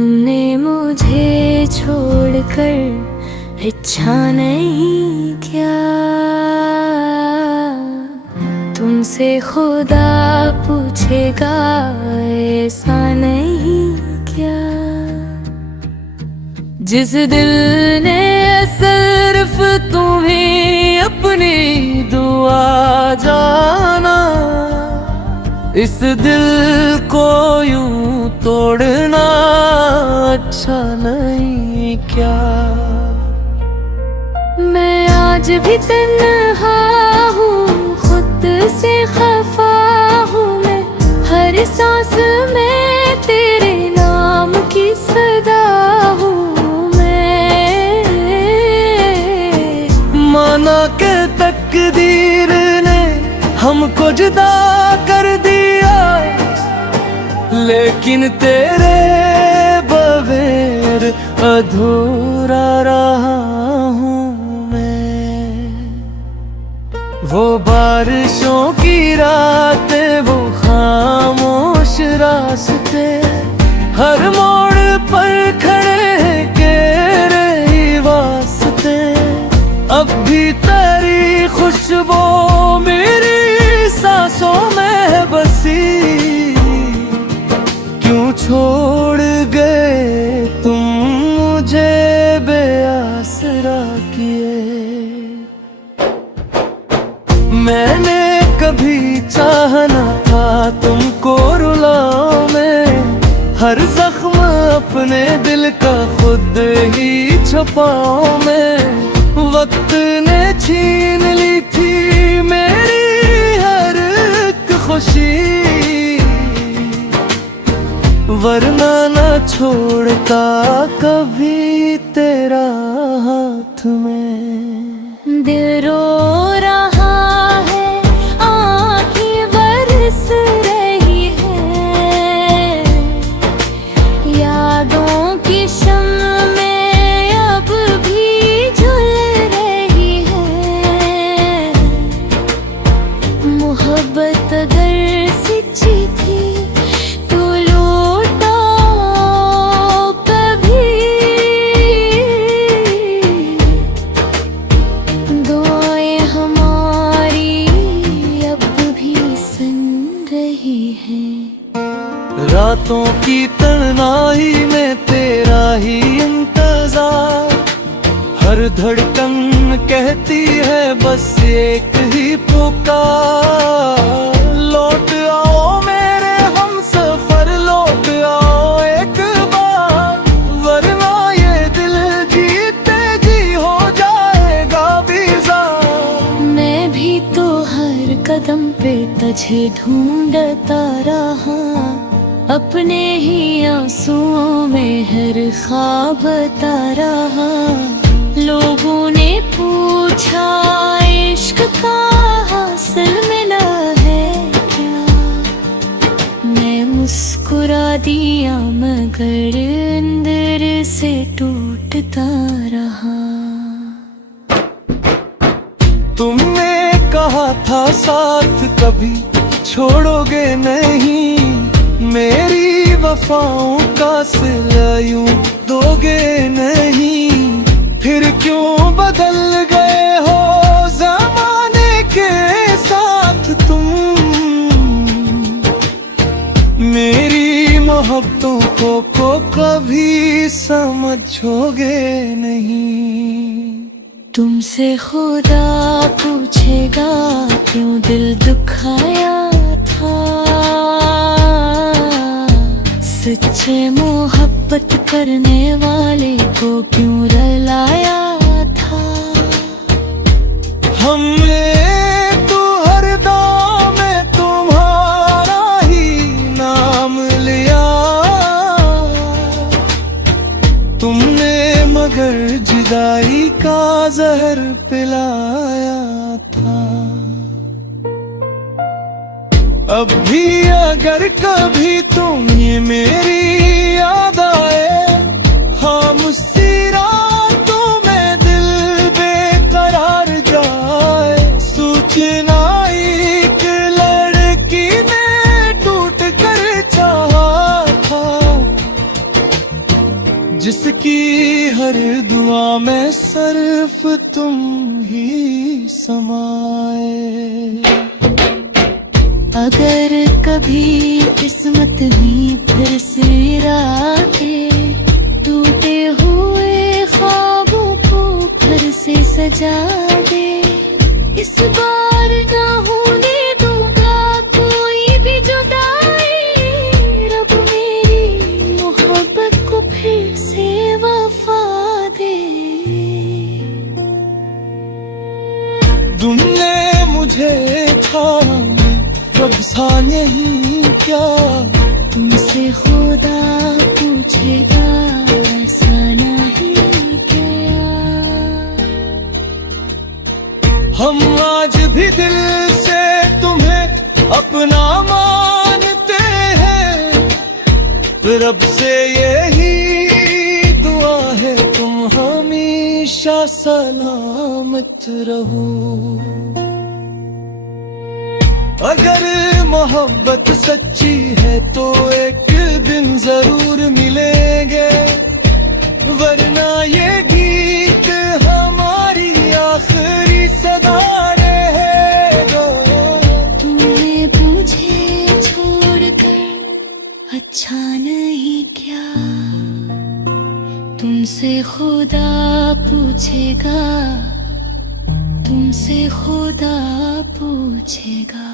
तुमने मुझे छोड़कर इच्छा नहीं क्या, तुमसे खुदा पूछेगा ऐसा नहीं क्या। जिस दिल ने सिर्फ तुम्हें अपनी दुआ जाना, इस दिल को यूं तोड़ना अच्छा नहीं क्या। मैं आज भी तन्हा हूँ, खुद से खफा हूँ मैं, हर सांस में तेरे नाम की सदा हूँ मैं। माना के तकदीर ने हमको जुदा कर दिया, लेकिन तेरे बगैर अधूरा रहा हूँ मैं। वो बारिशों की रातें, वो खामोश रास्ते, हर मोड़ पर खड़े तेरे ही वास्ते। अब भी तेरी खुशबू मेरी सांसों में बसी, क्यों छोड़ गए तुम मुझे बेआसरा किए। मैंने कभी चाहना था तुमको रुलाऊं मैं, हर जख्म अपने दिल का खुद ही छुपाऊं मैं। वक्त ने छीन ली थी मेरी हर एक खुशी, वरना न छोड़ता कभी तेरा हाथ में। दिल रो रहा है, आँखें बरस रही है, यादों की शम्म में अब भी झुल रही है। मोहब्बत अगर सच्ची थी रातों की तन्हाई में तेरा ही इंतजार, हर धड़कन कहती है बस एक ही पुकार। लौट आओ मेरे हम सफर, लौट आओ एक बार, वरना ये दिल जीते जी हो जाएगा बेजार। मैं भी तो हर कदम पे तुझे ढूंढता रहा, अपने ही आंसुओं में हर ख्वाब तारा। लोगों ने पूछा इश्क का हासिल मिला है क्या, मैं मुस्कुरा दिया मगर अंदर से टूटता रहा। तुमने कहा था साथ कभी छोड़ोगे नहीं, मेरी वफाओं का सिला यूं दोगे नहीं। फिर क्यों बदल गए हो ज़माने के साथ तुम, मेरी मोहब्बतों को कभी समझोगे नहीं। तुमसे खुदा पूछेगा क्यों दिल दुखाया था, सच्चे मोहब्बत करने वाले को क्यों रुलाया था। हमने तो हर दौर में तुम्हारा ही नाम लिया, तुमने मगर जुदाई का जहर पिलाया था। अब भी अगर कभी तुम्हें मेरी याद आए, हम उसी रातों में दिल बेकरार जाए। सूचना एक लड़की ने टूट कर चाहा था, हर दुआ में सिर्फ तुम ही समाए। अगर कभी किस्मत ही फिर से राहे टूटे हुए ख्वाबों को फिर से सजा दे, इस बार ना होने दूंगा कोई भी जुदाई। रब मेरी मोहब्बत को फिर से वफा दे। तुमने मुझे थामे रब सा नहीं क्या, तुमसे खुदा पूछेगा ऐसा नहीं क्या। हम आज भी दिल से तुम्हें अपना मानते हैं, रब से यही दुआ है तुम हमेशा सलामत रहो। अगर मोहब्बत सच्ची है तो एक दिन जरूर मिलेंगे, वरना ये गीत हमारी आखिरी सदा रहेगा। तुमने मुझे छोड़कर अच्छा नहीं क्या, तुमसे खुदा पूछेगा, तुमसे खुदा पूछेगा।